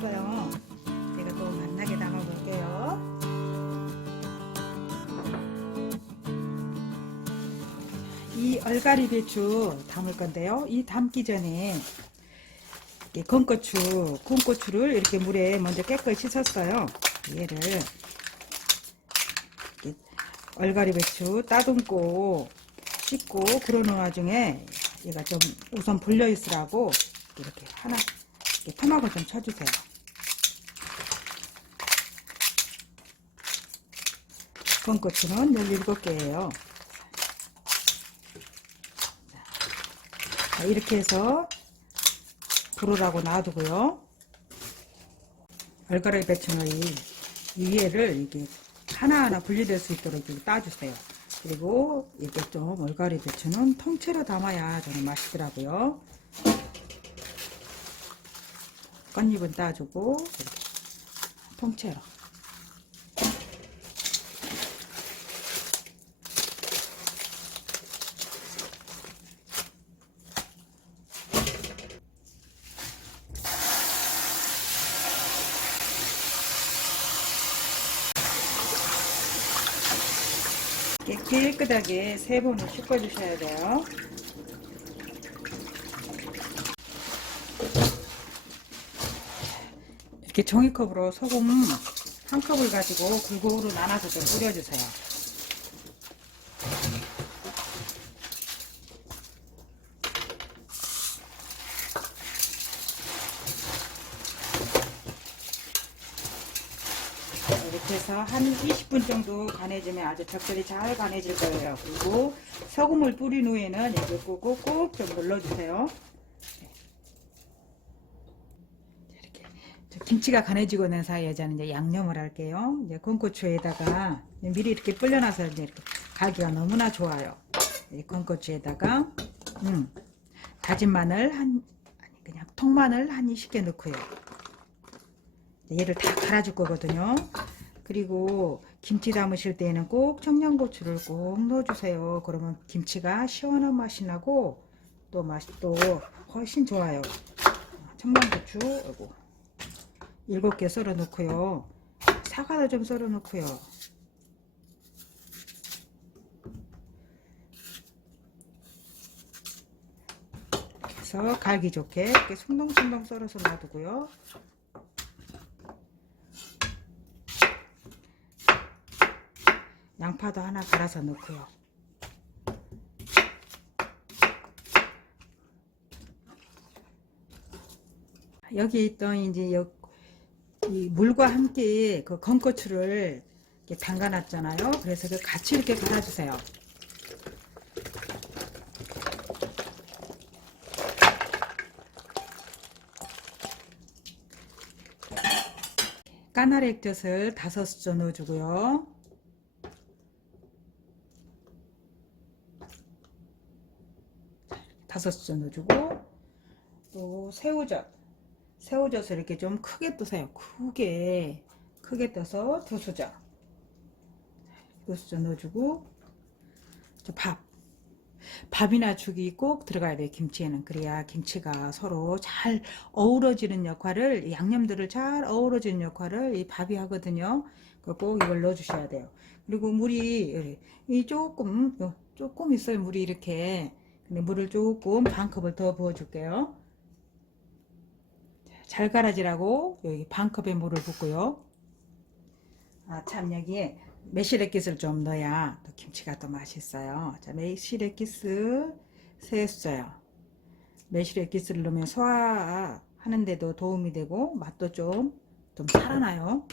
담았어요. 제가 또 맛나게 담아볼게요. 이 얼갈이 배추 담을 건데요. 이 담기 전에 이렇게 건고추, 콩고추를 이렇게 물에 먼저 깨끗이 씻었어요. 얘를 이렇게 얼갈이 배추 따듬고 씻고 그러는 와중에 얘가 좀 우선 불려 있으라고 이렇게 하나 이렇게 토막을 좀 쳐주세요. 건고추는 17개예요. 자, 이렇게 해서 불으라고 놔두고요. 얼갈이 배추는 이 위에를 이렇게 하나하나 분리될 수 있도록 따주세요. 그리고 이렇게 좀 얼갈이 배추는 통째로 담아야 저는 맛있더라고요. 깻잎은 따주고 통째로. 깨끗하게 세 번을 씻어주셔야 돼요. 이렇게 종이컵으로 소금 한 컵을 가지고 골고루 나눠서 좀 뿌려주세요. 해서 한 20분 정도 간해주면 아주 적절히 잘 간해질 거예요. 그리고 소금을 뿌린 후에는 이렇게 꾹꾹꾹 좀 눌러주세요. 이렇게 저 김치가 간해지고 난 사이에 저는 이제 양념을 할게요. 이제 건고추에다가 미리 이렇게 불려놔서 이제 이렇게 가기가 너무나 좋아요. 이 건고추에다가 음, 다진 마늘 한 아니 그냥 통마늘 한 20개 넣고요. 얘를 다 갈아줄 거거든요. 그리고 김치 담으실 때에는 꼭 청양고추를 꼭 넣어주세요. 그러면 김치가 시원한 맛이 나고 또 맛도 훨씬 좋아요. 청양고추 이거 일곱 개 썰어 놓고요. 사과도 좀 썰어 놓고요. 그래서 갈기 좋게 이렇게 송동송동 썰어서 놔두고요. 양파도 하나 갈아서 넣고요. 여기 있던 이제 여, 이 물과 함께 그 건고추를 담가놨잖아요. 그래서 그 같이 이렇게 갈아주세요. 까나리 액젓을 다섯 수저 넣어주고요. 다섯 수저 넣어주고 또 새우젓 새우젓을 이렇게 좀 크게 떠세요. 크게 크게 떠서 두 수저 두 수저 넣어주고 저밥 밥이나 죽이 꼭 들어가야 돼요 김치에는. 그래야 김치가 서로 잘 어우러지는 역할을 이 양념들을 잘 어우러지는 역할을 이 밥이 하거든요. 그꼭 이걸 넣어 주셔야 돼요. 그리고 물이 이 조금 요 조금 있어요 물이 이렇게 근데 물을 조금 반 컵을 더 부어 줄게요. 잘 갈아지라고 여기 반 컵의 물을 붓고요. 아 참 여기에 매실액기스를 좀 넣어야 또 김치가 더 맛있어요. 자 매실액기스 세 수저요. 매실액기스를 넣으면 소화하는데도 도움이 되고 맛도 좀 좀 살아나요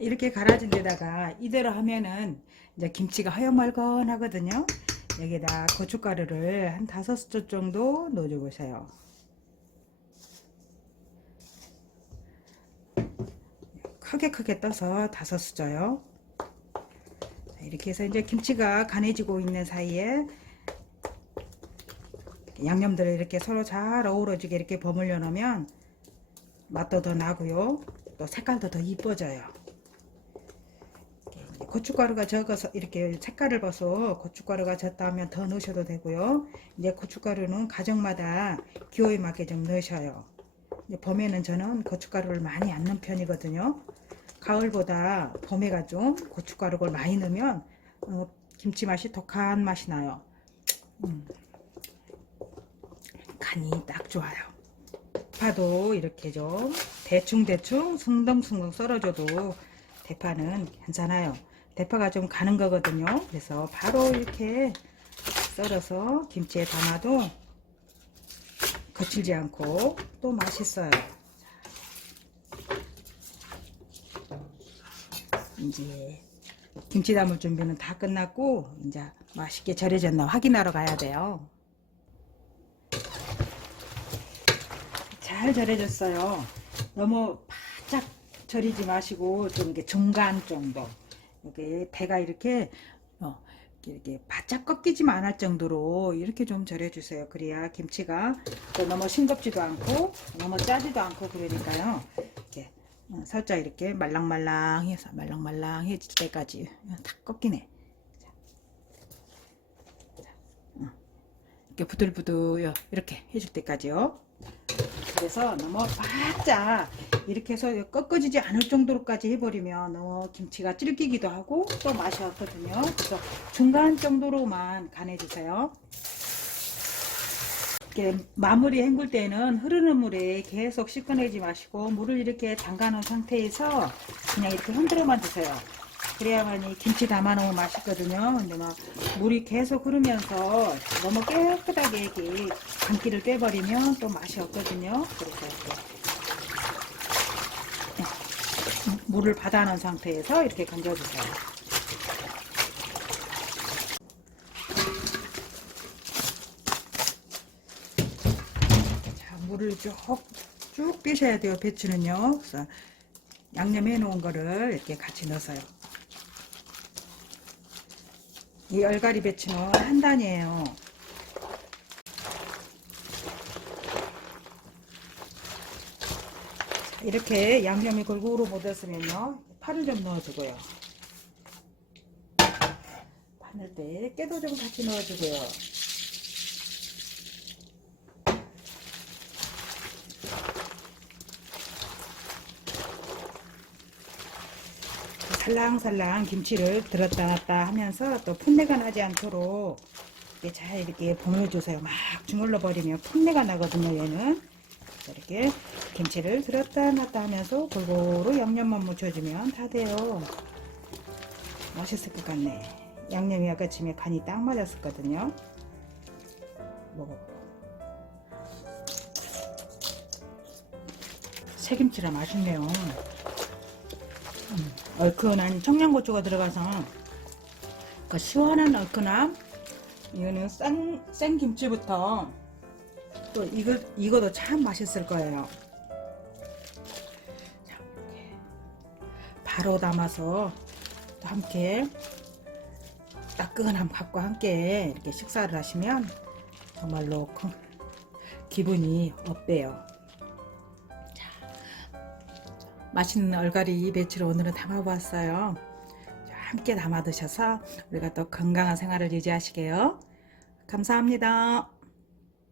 이렇게 갈아진 데다가 이대로 하면은 이제 김치가 허여멀건 하거든요. 여기다 고춧가루를 한 다섯 수저 정도 넣어줘 보세요. 크게 크게 떠서 다섯 수저요. 자, 이렇게 해서 이제 김치가 간해지고 있는 사이에 양념들을 이렇게 서로 잘 어우러지게 이렇게 버무려 놓으면 맛도 더 나고요. 또 색깔도 더 이뻐져요. 고춧가루가 적어서 이렇게 색깔을 봐서 고춧가루가 졌다면 더 넣으셔도 되고요. 이제 고춧가루는 가정마다 기호에 맞게 좀 넣으셔요. 봄에는 저는 고춧가루를 많이 안 넣는 편이거든요. 가을보다 봄에가 좀 고춧가루를 많이 넣으면 어, 김치 맛이 독한 맛이 나요. 음. 간이 딱 좋아요. 대파도 이렇게 좀 대충대충 숭덩숭덩 썰어줘도 대파는 괜찮아요. 대파가 좀 가는 거거든요. 그래서 바로 이렇게 썰어서 김치에 담아도 거칠지 않고 또 맛있어요. 이제 김치 담을 준비는 다 끝났고 이제 맛있게 절여졌나 확인하러 가야 돼요. 잘 절여졌어요. 너무 바짝 절이지 마시고 좀 이렇게 중간 정도. 이렇게 배가 이렇게 어, 이렇게 바짝 꺾이지만 않을 정도로 이렇게 좀 절여주세요. 그래야 김치가 또 너무 싱겁지도 않고 너무 짜지도 않고 그러니까요. 이렇게 어, 살짝 이렇게 말랑말랑해서 말랑말랑해질 때까지 다 꺾이네. 어. 이렇게 부들부들 이렇게 해줄 때까지요. 그래서 너무 바짝 이렇게 해서 꺾어지지 않을 정도로까지 해버리면 너무 김치가 질기기도 하고 또 맛이 없거든요. 그래서 중간 정도로만 간해주세요. 이렇게 마무리 헹굴 때는 흐르는 물에 계속 씻어내지 마시고 물을 이렇게 담가 놓은 상태에서 그냥 이렇게 흔들어만 주세요. 그래야만이 김치 담아놓으면 맛있거든요. 근데 막 물이 계속 흐르면서 너무 깨끗하게 이렇게 간기를 빼버리면 또 맛이 없거든요. 그래서 이렇게 물을 받아놓은 상태에서 이렇게 건져주세요. 자, 물을 쭉, 쭉 빼셔야 돼요, 배추는요. 양념해 놓은 거를 이렇게 같이 넣어서요. 이 얼갈이 배추는 한 단이에요. 자, 이렇게 양념이 골고루 묻었으면요. 파를 좀 넣어주고요. 파늘 때 깨도 좀 같이 넣어주고요. 살랑살랑 김치를 들었다 놨다 하면서 또 풋내가 나지 않도록 이렇게 잘 이렇게 보내주세요. 막 주물러 버리면 풋내가 나거든요. 얘는 이렇게 김치를 들었다 놨다 하면서 골고루 양념만 묻혀주면 다 돼요. 맛있을 것 같네. 양념이 아까 침에 간이 딱 맞았었거든요. 먹어. 새김치라 맛있네요. 음, 얼큰한 청양고추가 들어가서 그 시원한 얼큰함 이거는 생, 생김치부터 또 이거, 이거도 참 맛있을 거예요. 자, 이렇게 바로 담아서 또 함께 따끈한 밥과 함께 이렇게 식사를 하시면 정말로 그 기분이 업돼요 맛있는 얼갈이 배추를 오늘은 담아보았어요. 함께 담아 드셔서 우리가 또 건강한 생활을 유지하시게요. 감사합니다.